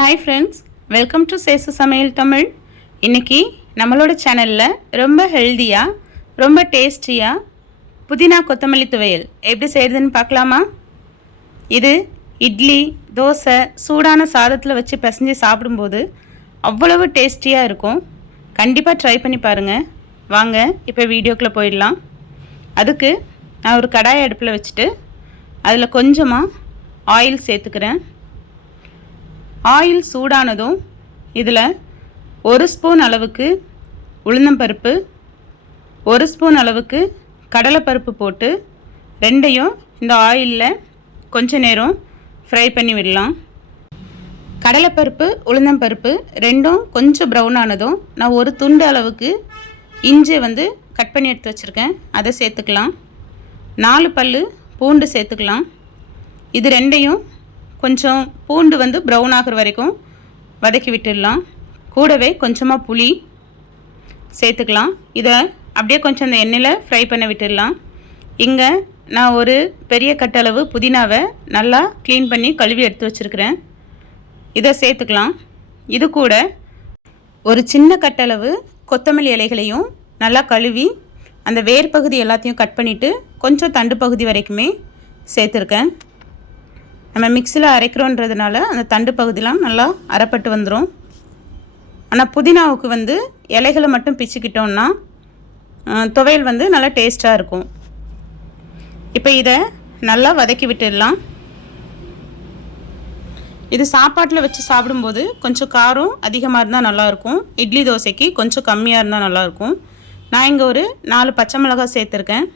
Hi friends welcome to Sesu சமையல் தமிழ் இன்றைக்கி நம்மளோட சேனலில் ரொம்ப ஹெல்தியாக ரொம்ப டேஸ்டியாக புதினா கொத்தமல்லி துவையல். எப்படி செய்கிறதுன்னு பார்க்கலாமா? இது இட்லி தோசை சூடான சாதத்தில் வச்சு பிசைஞ்சு சாப்பிடும்போது அவ்வளவு டேஸ்டியாக இருக்கும். கண்டிப்பாக ட்ரை பண்ணி பாருங்கள் வாங்க இப்போ வீடியோக்குள்ளே போயிடலாம். அதுக்கு நான் ஒரு கடாயை அடுப்பில் வச்சுட்டு அதில் கொஞ்சமாக ஆயில் சேர்த்துக்கிறேன். ஆயில் சூடானதும் இதில் ஒரு ஸ்பூன் அளவுக்கு உளுந்தம்பருப்பு ஒரு ஸ்பூன் அளவுக்கு கடலைப்பருப்பு போட்டு ரெண்டையும் இந்த ஆயிலில் கொஞ்ச நேரம் ஃப்ரை பண்ணி விடலாம். கடலைப்பருப்பு உளுந்தம்பருப்பு ரெண்டும் கொஞ்சம் ப்ரௌன் ஆனதும் நான் ஒரு துண்டு அளவுக்கு இஞ்சி வந்து கட் பண்ணி எடுத்து வச்சுருக்கேன். அதை சேர்த்துக்கலாம். நாலு பல் பூண்டு சேர்த்துக்கலாம். இது ரெண்டையும் கொஞ்சம் பூண்டு வந்து ப்ரௌன் ஆகிற வரைக்கும் வதக்கி விட்டுடலாம். கூடவே கொஞ்சமாக புளி சேர்த்துக்கலாம். இதை அப்படியே கொஞ்சம் அந்த எண்ணெயில் ஃப்ரை பண்ண விட்டுடலாம். இங்கே நான் ஒரு பெரிய கட்டளவு புதினாவை நல்லா க்ளீன் பண்ணி கழுவி எடுத்து வச்சுருக்கிறேன். இதை சேர்த்துக்கலாம். இது கூட ஒரு சின்ன கட்டளவு கொத்தமல்லி இலைகளையும் நல்லா கழுவி அந்த வேர் பகுதி எல்லாத்தையும் கட் பண்ணிவிட்டு கொஞ்சம் தண்டு பகுதி வரைக்குமே சேர்த்துருக்கேன். நம்ம மிக்சியில் அரைக்கிறோன்றதுனால அந்த தண்டு பகுதியெலாம் நல்லா அரைப்பட்டு வந்துடும் ஆனால் புதினாவுக்கு வந்து இலைகளை மட்டும் பிச்சுக்கிட்டோம்னா துவையல் வந்து நல்லா டேஸ்ட்டாக இருக்கும். இப்போ இதை நல்லா வதக்கி விட்டுடலாம். இது சாப்பாட்டில் வச்சு சாப்பிடும்போது கொஞ்சம் காரம் அதிகமாக இருந்தால் நல்லாயிருக்கும் இட்லி தோசைக்கு கொஞ்சம் கம்மியாக இருந்தால் நல்லாயிருக்கும் நான் இங்கே ஒரு நாலு பச்சை மிளகாய் சேர்த்துருக்கேன்.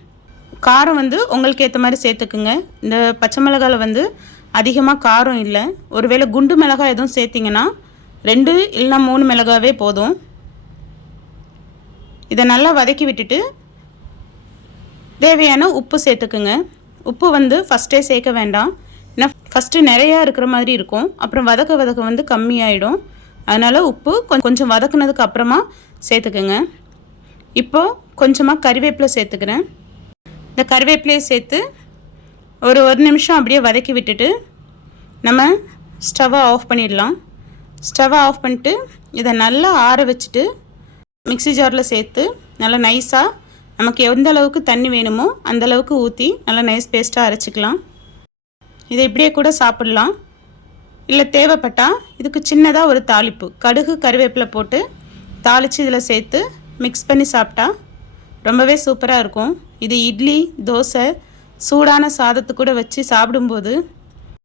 காரம் வந்து உங்களுக்கு ஏற்ற மாதிரி சேர்த்துக்குங்க. இந்த பச்சை மிளகாவில் வந்து அதிகமாக காரம் இல்லை. ஒருவேளை குண்டு மிளகாய் எதுவும் சேர்த்திங்கன்னா ரெண்டு இல்லைனா மூணு மிளகாவே போதும். இதை நல்லா வதக்கி விட்டுட்டு தேவையான உப்பு சேர்த்துக்குங்க. உப்பு வந்து ஃபஸ்ட்டே சேர்க்க வேண்டாம். ஏன்னா ஃபஸ்ட்டு நிறையா இருக்கிற மாதிரி இருக்கும். அப்புறம் வதக்க வதக்க வந்து கம்மியாயிடும். அதனால் உப்பு கொஞ்சம் வதக்குனதுக்கு அப்புறமா சேர்த்துக்குங்க. இப்போது கொஞ்சமாக கறிவேப்பிலை சேர்த்துக்கிறேன். இந்த கறிவேப்பிலையை சேர்த்து ஒரு ஒரு நிமிஷம் அப்படியே வதக்கி விட்டுட்டு நம்ம ஸ்டவ்வை ஆஃப் பண்ணிடலாம். ஸ்டவ்வை ஆஃப் பண்ணிட்டு இதை நல்லா ஆற வச்சுட்டு மிக்சி ஜாரில் சேர்த்து நல்லா நைஸாக நமக்கு எந்த அளவுக்கு தண்ணி வேணுமோ அந்த அளவுக்கு ஊற்றி நல்லா நைஸ் பேஸ்ட்டாக அரைச்சிக்கலாம். இதை இப்படியே கூட சாப்பிட்லாம். இல்லை தேவைப்பட்டால் இதுக்கு சின்னதாக ஒரு தாளிப்பு. கடுகு கருவேப்பிலை போட்டு தாளித்து இதில் சேர்த்து மிக்ஸ் பண்ணி சாப்பிட்டா ரொம்பவே சூப்பராக இருக்கும். இது இட்லி தோசை சூடான சாதத்து கூட வச்சு சாப்பிடும்போது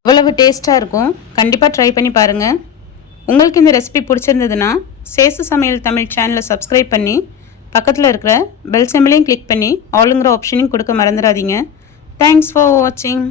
இவ்வளவு டேஸ்ட்டாக இருக்கும். கண்டிப்பாக ட்ரை பண்ணி பாருங்கள் உங்களுக்கு இந்த ரெசிபி பிடிச்சிருந்ததுன்னா சேசு சமையல் தமிழ் சேனலை சப்ஸ்கிரைப் பண்ணி பக்கத்தில் இருக்கிற பெல் சிம்பிளையும் கிளிக் பண்ணி ஆளுங்கிற ஆப்ஷனையும் கொடுக்க மறந்துடாதீங்க. தேங்க்ஸ் ஃபார் வாட்சிங்